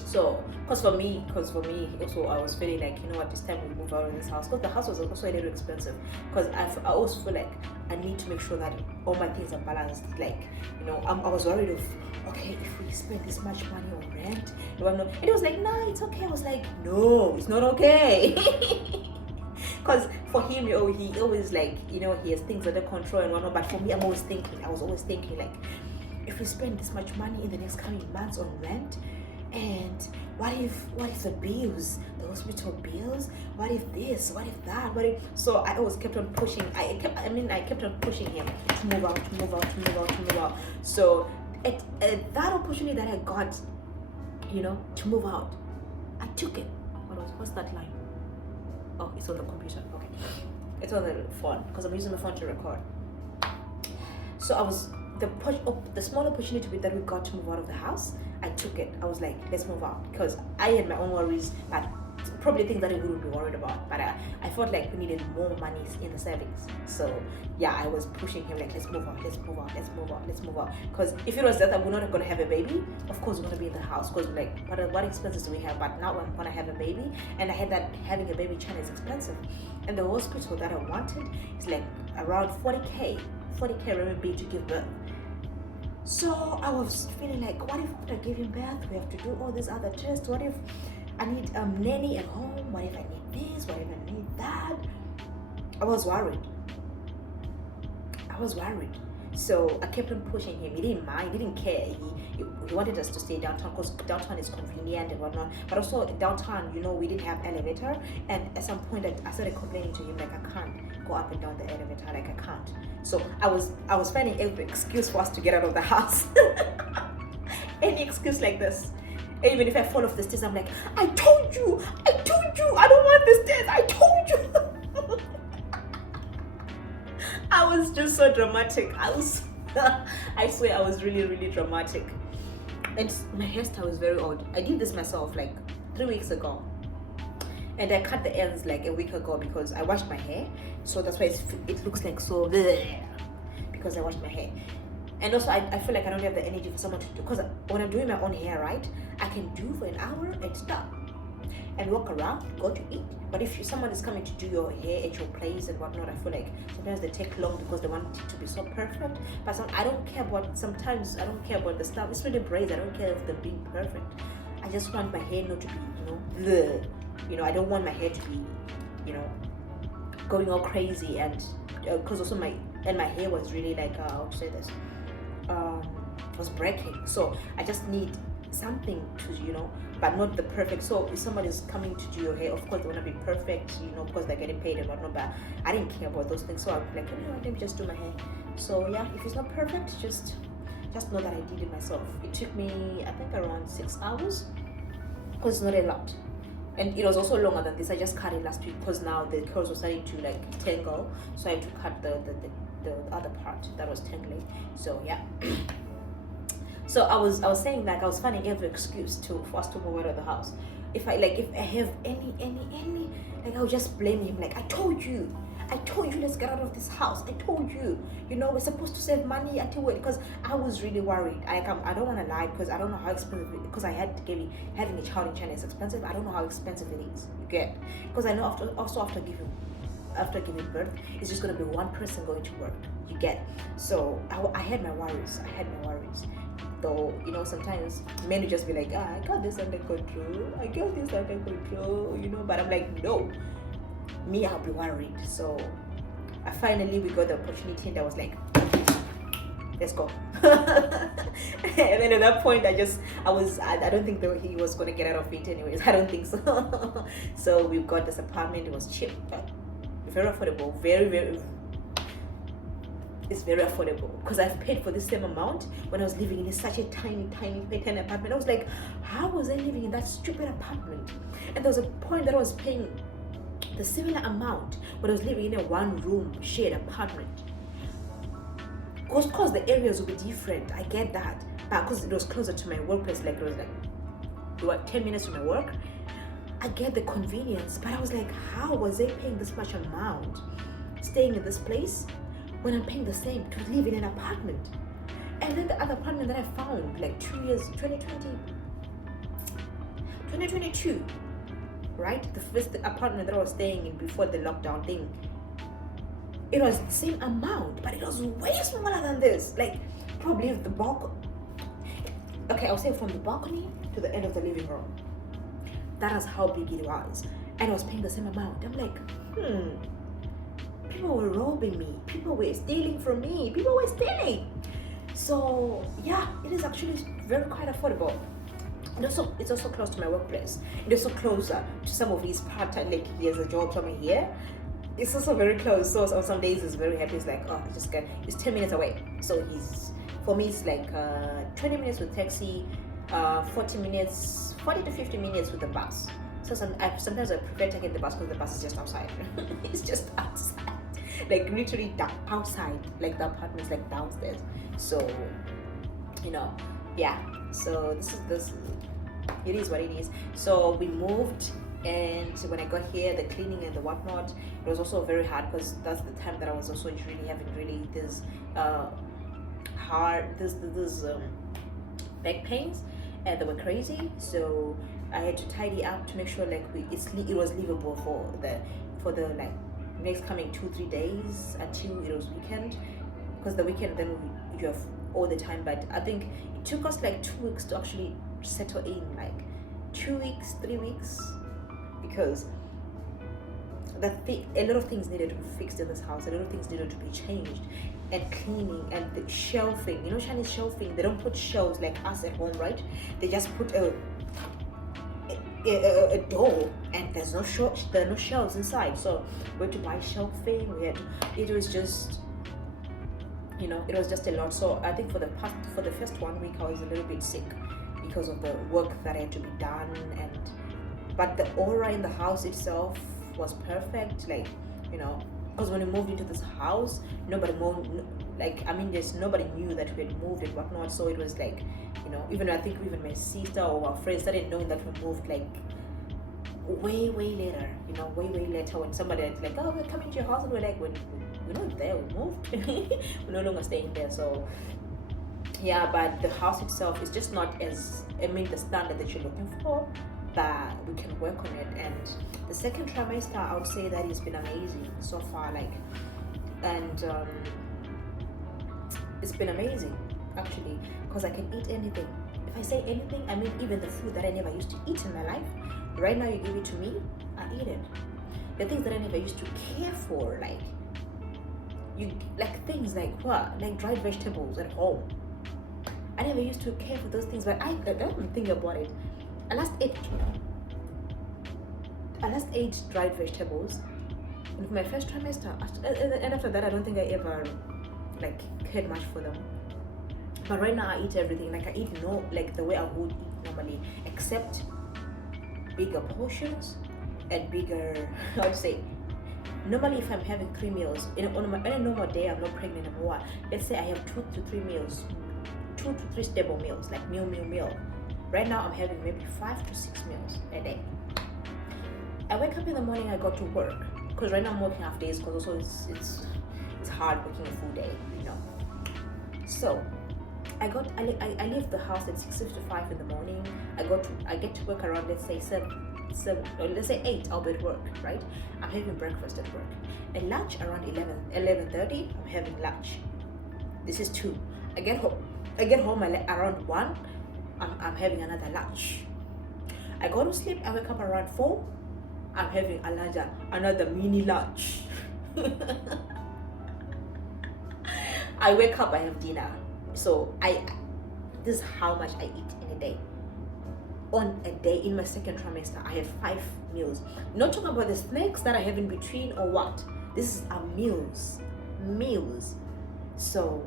So because for me also, I was feeling like, you know what, this time we move out of this house, because the house was also a little expensive, because I also feel like I need to make sure that all my things are balanced. Like, you know, I was worried of, okay, if we spend this much money on rent, and it was like, nah, it's okay. I was like, no, it's not okay. Because for him, he always, like, you know, he has things under control and whatnot. But for me, I was always thinking like, if we spend this much money in the next coming months on rent, and what if the bills, the hospital bills, what if this, what if that, so I always kept on pushing. I kept on pushing him to move out. So at that opportunity that I got, you know, to move out, I took it. What's that line? Oh, it's on the computer. Okay, it's on the phone because I'm using the phone to record. So I was the small opportunity that we got to move out of the house. I took it. I was like, let's move out, because I had my own worries, but probably things that I wouldn't be worried about. But I felt like we needed more money in the savings. So yeah, I was pushing him like, let's move out. Because if it was that we're not gonna have a baby, of course we're gonna be in the house. Because like, what expenses do we have? But now I'm gonna have a baby, and I had that having a baby in China is expensive, and the hospital that I wanted is like around 40k RMB to give birth. So I was feeling like, what if after giving birth we have to do all these other tests? What if I need a nanny at home? What if I need this? What if I need that? I was worried. So I kept on pushing him. He didn't mind. He didn't care. He wanted us to stay downtown because downtown is convenient and whatnot. But also downtown, you know, we didn't have elevator. And at some point, I started complaining to him like, I can't go up and down the elevator. Like, I can't. So I was finding every excuse for us to get out of the house. Any excuse like this. Even if I fall off the stairs, I'm like, I told you, I don't want the stairs, I told you. I was just so dramatic. I swear I was really, really dramatic. And my hairstyle was very odd. I did this myself like 3 weeks ago. And I cut the ends like a week ago because I washed my hair. So that's why it looks like so bleh, because I washed my hair. And also I feel like I don't have the energy for someone to do, because when I'm doing my own hair, right, I can do for an hour and stop and walk around, go to eat. But if someone is coming to do your hair at your place and whatnot, I feel like sometimes they take long because they want it to be so perfect. But I don't care about, sometimes I don't care about the stuff, especially braids. I don't care if they're being perfect. I just want my hair not to be, I don't want my hair to be, going all crazy. And because also my hair was really like, how to say this, was breaking. So I just need something to, but not the perfect. So if somebody is coming to do your hair, of course they want to be perfect, because they're getting paid and whatnot. But I didn't care about those things, so I was like, let me just do my hair. So yeah, if it's not perfect, just know that I did it myself. It took me, I think, around 6 hours, because it's not a lot. And it was also longer than this. I just cut it last week because now the curls were starting to like tangle, so I had to cut the other part that was tangling. So yeah. So I was saying, like, I was finding every excuse for us to move out of the house. If I have any, like, I'll just blame him. Like, I told you, let's get out of this house. I told you, we're supposed to save money until because I was really worried. I don't want to lie, because I don't know how expensive it, because I had having a child in China is expensive. I don't know how expensive it is. You get, because I know after giving birth, it's just going to be one person going to work. You get, so I had my worries. Though, sometimes men will just be like, I got this under control, but I'm like, no, me, I'll be worried. So we got the opportunity, and I was like, let's go. And then at that point, I don't think that he was going to get out of it anyways. I don't think so. So we got this apartment. It was cheap, but very affordable, very, very, it's very affordable, because I've paid for the same amount when I was living in such a tiny apartment. I was like, how was I living in that stupid apartment? And there was a point that I was paying the similar amount when I was living in a one-room shared apartment. Of course, the areas will be different. I get that, but because it was closer to my workplace, like it was like 10 minutes from my work, I get the convenience. But I was like, how was I paying this much amount staying in this place when I'm paying the same to live in an apartment? And then the other apartment that I found, like 2 years, 2022, right? The first apartment that I was staying in before the lockdown thing, it was the same amount, but it was way smaller than this. Like, probably the balcony. Okay, I'll say from the balcony to the end of the living room. That is how big it was. And I was paying the same amount. I'm like, people were robbing me. People were stealing from me. People were stealing. So yeah, it is actually quite affordable. And also, it's also close to my workplace. It's also closer to some of his part-time, like he has a job somewhere here. It's also very close. So on some days he's very happy. He's like, oh, it's 10 minutes away. So for me, it's like 20 minutes with taxi, 40 to 50 minutes with the bus. So sometimes I prefer taking the bus because the bus is just outside. It's just outside. Like literally outside, like the apartment's like downstairs. So, yeah. So this it is what it is. So we moved, and when I got here, the cleaning and the whatnot, it was also very hard, because that's the time that I was also really having this back pains, and they were crazy. So I had to tidy up to make sure like it was livable for the like next coming 2-3 days until it was weekend, because the weekend then you have all the time. But I think it took us like 2 weeks to actually settle in, like 2 weeks, 3 weeks, because a lot of things needed to be fixed in this house. A lot of things needed to be changed, and cleaning, and the shelving. Chinese shelving, they don't put shelves like us at home, right? They just put a door, and there are no shelves inside. So we had to buy shelving. It was just a lot. So I think for the first 1 week I was a little bit sick because of the work that had to be done, but the aura in the house itself was perfect. Like, because when we moved into this house, nobody knew that we had moved and whatnot. So it was like, even my sister or our friends started knowing that we moved like way later. Way later, when somebody was like, oh, we're coming to your house, and we're like, we're not there, we moved. We're no longer staying there. So Yeah, but the house itself is just not as, I mean, the standard that you're looking for, but we can work on it. And the second trimester, I would say that it's been amazing so far, like, and it's been amazing actually, because I can eat anything. If I say anything, I mean even the food that I never used to eat in my life. Right now, you give it to me, I eat it. The things that I never used to care for, like things like what, like dried vegetables at home. I never used to care for those things, but I don't think about it. I last ate dried vegetables in my first trimester, and after that, I don't think I ever like cared much for them. But right now, I eat everything. Like I eat like the way I would eat normally, except bigger portions and bigger. I would say normally if I'm having 3 meals on a normal day, I'm not pregnant anymore. Let's say I have 2 to 3 meals, 2 to 3 stable meals, like meal. Right now I'm having maybe 5 to 6 meals a day. I wake up in the morning, I go to work, because right now I'm working half days, because also it's hard working a full day, you know. So I leave the house at 6:55 in the morning. I get to work around, let's say 7, or let's say 8. I'll be at work, right? I'm having breakfast at work. At lunch around 11:30, I'm having lunch. This is 2. I get home around 1. I'm having another lunch. I go to sleep. I wake up around 4. I'm having another mini lunch. I wake up. I have dinner. So this is how much I eat in a day. On a day in my second trimester, I have 5 meals. Not talking about the snacks that I have in between or what. This is meals. So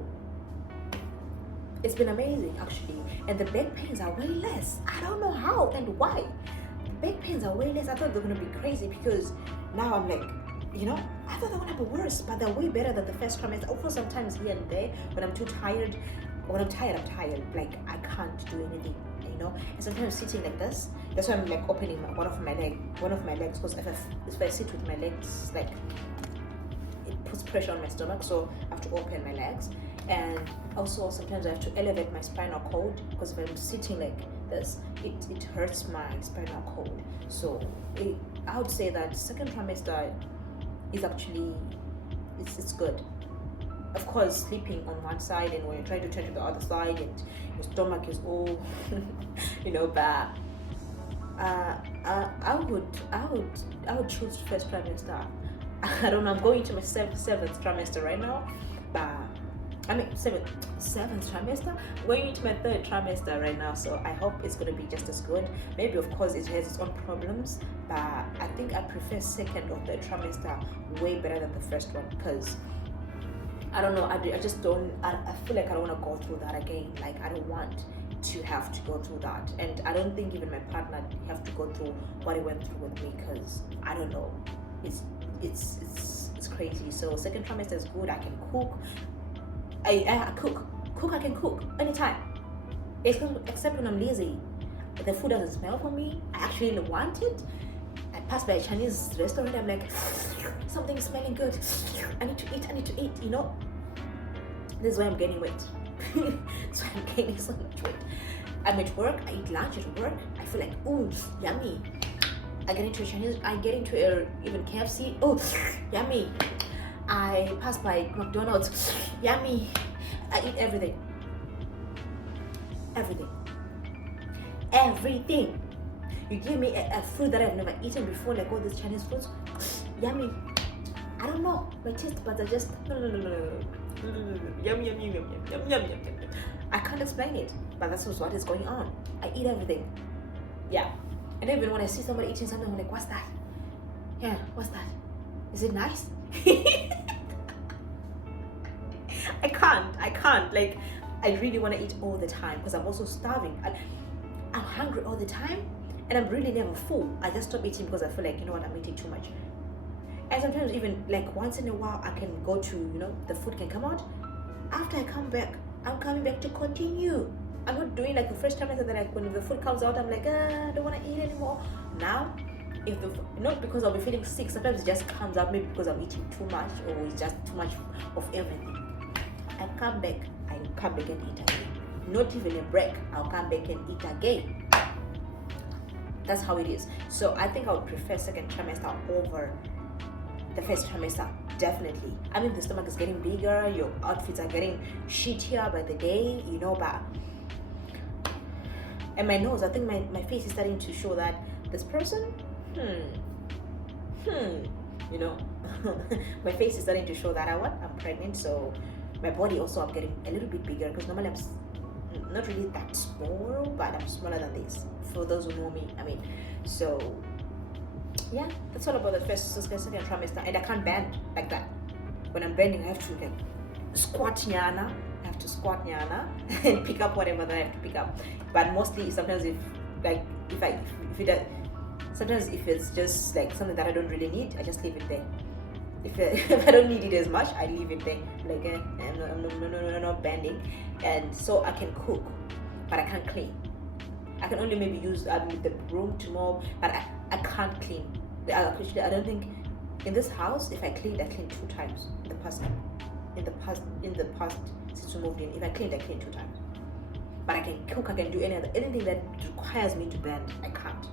it's been amazing actually, and the back pains are way less. I don't know how and why. The back pains are way less. I thought they were gonna be crazy, because now I'm like, I thought they were gonna be worse, but they're way better than the first trimester. Of course, sometimes here and there when I'm too tired. When I'm tired, like I can't do anything, And sometimes sitting like this, that's why I'm like opening one of my legs, because if I sit with my legs, like it puts pressure on my stomach, so I have to open my legs. And also sometimes I have to elevate my spinal cord, because if I'm sitting like this, it hurts my spinal cord. So I would say that second trimester is actually it's good. Of course, sleeping on one side, and when you're trying to turn to the other side, and your stomach is all but I would choose first trimester. I don't know, I'm going to my seventh trimester right now, but I mean seventh trimester, going into my third trimester right now, so I hope it's going to be just as good. Maybe of course it has its own problems, but I think I prefer second or third trimester way better than the first one, because I don't know, I just don't, I feel like I don't want to go through that again. Like I don't want to have to go through that, and I don't think even my partner have to go through what he went through with me, because I don't know, it's crazy. So second trimester is good. I can cook. I can cook anytime, except when I'm lazy. The food doesn't smell for me. I actually want it. I pass by a Chinese restaurant, I'm like, something's smelling good. I need to eat, This is why I'm gaining weight. So I'm gaining so much weight. I'm at work, I eat lunch at work. I feel like, ooh, yummy. I get into even KFC, oh, yummy. I pass by McDonald's, yummy. I eat everything. Everything. You give me a food that I've never eaten before, like all these Chinese foods, yummy. I don't know, my taste buds are just yum. I can't explain it, but that's what is going on. I eat everything. Yeah. And even when I see somebody eating something, I'm like, what's that? Yeah, what's that? Is it nice? I can't. Like, I really want to eat all the time, because I'm also starving. I'm hungry all the time, and I'm really never full. I just stop eating because I feel like, I'm eating too much. And sometimes even like once in a while, I can go to, the food can come out. After I come back, I'm coming back to continue. I'm not doing like the first time I said that, like when the food comes out, I'm like, I don't want to eat anymore. Now, not because I'll be feeling sick, sometimes it just comes out maybe because I'm eating too much, or it's just too much of everything. I come back and eat again. not even a break, I'll come back and eat again. That's how it is. So I think I would prefer second trimester over the first trimester, definitely. I mean, the stomach is getting bigger, your outfits are getting shittier by the day, you know, but and my nose, I think my face is starting to show that this person, you know, my face is starting to show that I'm pregnant. So my body also, I'm getting a little bit bigger, because normally I'm not really that small, but I'm smaller than this, for those who know me. I mean, so yeah, that's all about the second trimester. And I can't bend like that. When I'm bending, I have to like squat nyana. I have to squat nyana and pick up whatever that I have to pick up. But mostly, sometimes if it's just like something that I don't really need, I just leave it there. If I don't need it as much, I leave it there. Like I'm not bending, and so I can cook, but I can't clean. I can only maybe use the broom to mop, but I can't clean. Actually, I don't think in this house, if I cleaned 2 times in the past since we moved in. If I cleaned 2 times. But I can cook, I can do anything that requires me to bend, I can't.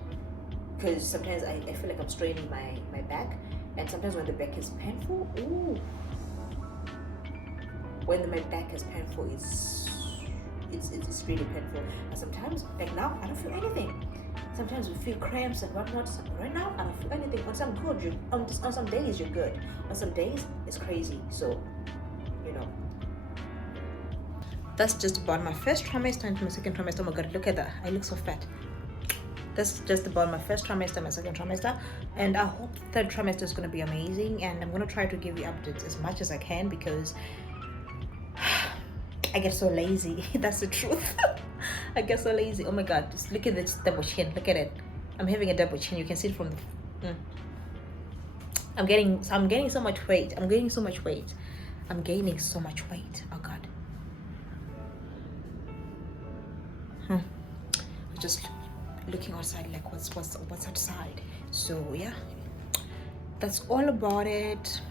Because sometimes I feel like I'm straining my back, and sometimes when the back is painful, when my back is painful, it's really painful. And sometimes, like now, I don't feel anything. Sometimes we feel cramps and whatnot. Right now, I don't feel anything. On some good, on some days you're good. On some days it's crazy. So, you know. That's just about my first trimester and my second trimester. Oh my god, look at that! I look so fat. That's just about my first trimester, my second trimester, and I hope third trimester is going to be amazing. And I'm going to try to give you updates as much as I can, because I get so lazy. That's the truth. I get so lazy. Oh my god, just look at this double chin. Look at it. I'm having a double chin. You can see it from the I'm getting so much weight. I'm gaining so much weight. I'm gaining so much weight. Oh god. Just looking outside, like what's outside. So yeah, that's all about it.